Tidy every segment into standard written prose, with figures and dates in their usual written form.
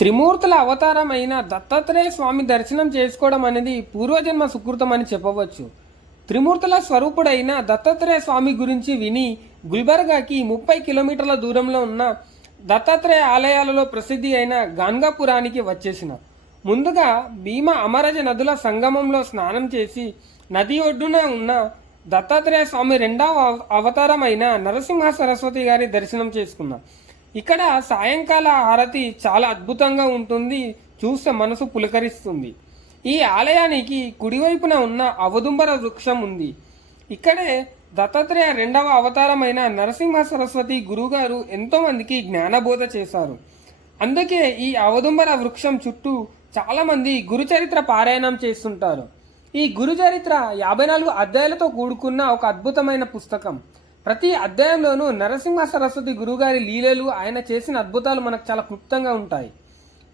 త్రిమూర్తుల అవతారమైన దత్తాత్రేయ స్వామి దర్శనం చేసుకోవడం అనేది పూర్వజన్మ సుకృతం అని చెప్పవచ్చు. త్రిమూర్తుల స్వరూపుడైన దత్తాత్రేయ స్వామి గురించి విని గుల్బర్గాకి 30 కిలోమీటర్ల దూరంలో ఉన్న దత్తాత్రేయ ఆలయాలలో ప్రసిద్ధి అయిన గాన్గాపురానికి వచ్చేసిన ముందుగా భీమ అమరజ నదుల సంగమంలో స్నానం చేసి నది ఒడ్డున ఉన్న దత్తాత్రేయ స్వామి రెండవ అవతారమైన నరసింహ సరస్వతి గారి దర్శనం చేసుకున్నాం. ఇక్కడ సాయంకాల హారతి చాలా అద్భుతంగా ఉంటుంది, చూస్తే మనసు పులకరిస్తుంది. ఈ ఆలయానికి కుడివైపున ఉన్న అవదుంబర వృక్షం ఉంది. ఇక్కడే దత్తాత్రేయ రెండవ అవతారమైన నరసింహ సరస్వతి గురుగారు ఎంతోమందికి జ్ఞానబోధ చేశారు. అందుకే ఈ అవదుంబర వృక్షం చుట్టూ చాలామంది గురుచరిత్ర పారాయణం చేస్తుంటారు. ఈ గురుచరిత్ర 54 అధ్యాయాలతో కూడుకున్న ఒక అద్భుతమైన పుస్తకం. ప్రతి అధ్యాయంలోనూ నరసింహ సరస్వతి గురుగారి లీలలు, ఆయన చేసిన అద్భుతాలు మనకు చాలా క్లుప్తంగా ఉంటాయి.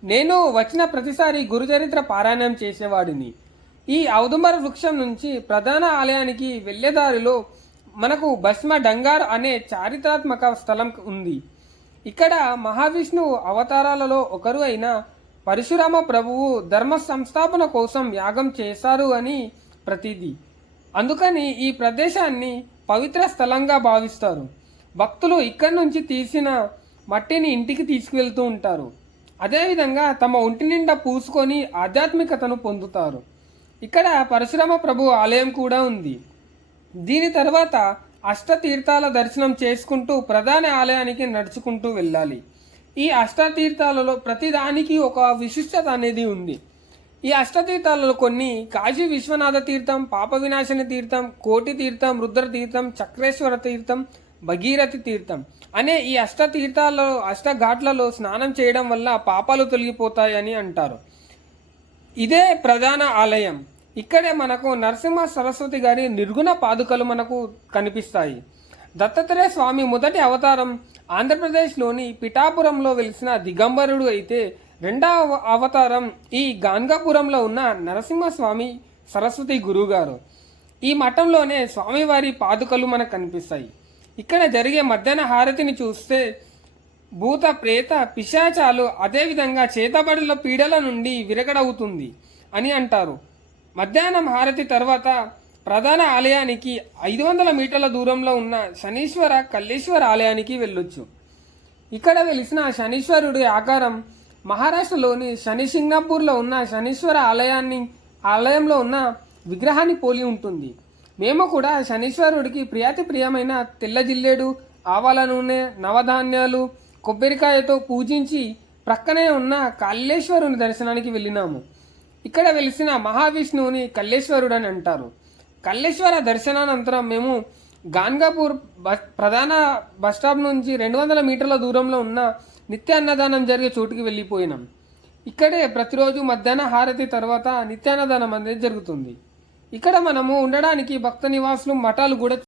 నేను వచ్చిన ప్రతిసారి గురుచరిత్ర పారాయణం చేసేవాడిని. ఈ ఔదుంబర వృక్షం నుంచి ప్రధాన ఆలయానికి వెళ్లేదారిలో మనకు భస్మ డంగార్ అనే చారిత్రాత్మక స్థలం ఉంది. ఇక్కడ మహావిష్ణువు అవతారాలలో ఒకరు అయిన పరశురామ ప్రభువు ధర్మ సంస్థాపన కోసం యాగం చేశారు అని ప్రతీది. అందుకని ఈ ప్రదేశాన్ని పవిత్ర స్థలంగా భావిస్తారు. భక్తులు ఇక్కడి నుంచి తీసిన మట్టిని ఇంటికి తీసుకువెళ్తూ ఉంటారు. అదేవిధంగా తమ ఒంటి నిండా పూసుకొని ఆధ్యాత్మికతను పొందుతారు. ఇక్కడ పరశురామ ప్రభు ఆలయం కూడా ఉంది. దీని తర్వాత అష్టతీర్థాల దర్శనం చేసుకుంటూ ప్రధాన ఆలయానికి నడుచుకుంటూ వెళ్ళాలి. ఈ అష్టతీర్థాలలో ప్రతిదానికి ఒక విశిష్టత అనేది ఉంది. ఈ అష్టతీర్థాలలో కొన్ని కాశీ విశ్వనాథ తీర్థం, పాప వినాశన తీర్థం, కోటి తీర్థం, రుద్ర తీర్థం, చక్రేశ్వర తీర్థం, భగీరథి తీర్థం అనే ఈ అష్టతీర్థాలలో అష్టఘాట్లలో స్నానం చేయడం వల్ల పాపాలు తొలగిపోతాయని అంటారు. ఇదే ప్రధాన ఆలయం. ఇక్కడే మనకు నరసింహ సరస్వతి గారి నిర్గుణ పాదుకలు మనకు కనిపిస్తాయి. దత్తాత్రేయ స్వామి మొదటి అవతారం ఆంధ్రప్రదేశ్లోని పిఠాపురంలో వెలిసిన దిగంబరుడు అయితే, రెండవ అవతారం ఈ గాన్గాపురంలో ఉన్న నరసింహస్వామి సరస్వతి గురువుగారు. ఈ మఠంలోనే స్వామివారి పాదుకలు మనకు కనిపిస్తాయి. ఇక్కడ జరిగే మధ్యాహ్న హారతిని చూస్తే భూత ప్రేత పిశాచాలు అదేవిధంగా చేతబడుల పీడల నుండి విరగడవుతుంది అని అంటారు. మధ్యాహ్నం హారతి తర్వాత ప్రధాన ఆలయానికి 500 మీటర్ల దూరంలో ఉన్న శనీశ్వర కల్లేశ్వర ఆలయానికి వెళ్ళొచ్చు. ఇక్కడ వెలిసిన శనీశ్వరుడి ఆకారం మహారాష్ట్రలోని శనిసింగాపూర్లో ఉన్న శనీశ్వర ఆలయంలో ఉన్న విగ్రహాన్ని పోలి ఉంటుంది. మేము కూడా శనీశ్వరుడికి ప్రియమైన తెల్ల జిల్లేడు, ఆవాల నూనె, నవధాన్యాలు, కొబ్బరికాయతో పూజించి ప్రక్కనే ఉన్న కల్లేశ్వరుని దర్శనానికి వెళ్ళినాము. ఇక్కడ వెలిసిన మహావిష్ణువుని కల్లేశ్వరుడు అని అంటారు. కల్లేశ్వర దర్శనానంతరం మేము గాన్గాపూర్ ప్రధాన బస్టాప్ నుంచి 200 మీటర్ల దూరంలో ఉన్న నిత్య అన్నదానం జరిగే చోటుకి వెళ్ళిపోయినాం. ఇక్కడే ప్రతిరోజు మధ్యాహ్న హారతి తర్వాత నిత్యాన్నదానం అనేది జరుగుతుంది. ఇక్కడ మనము ఉండడానికి భక్త నివాసులు, మఠాలు కూడా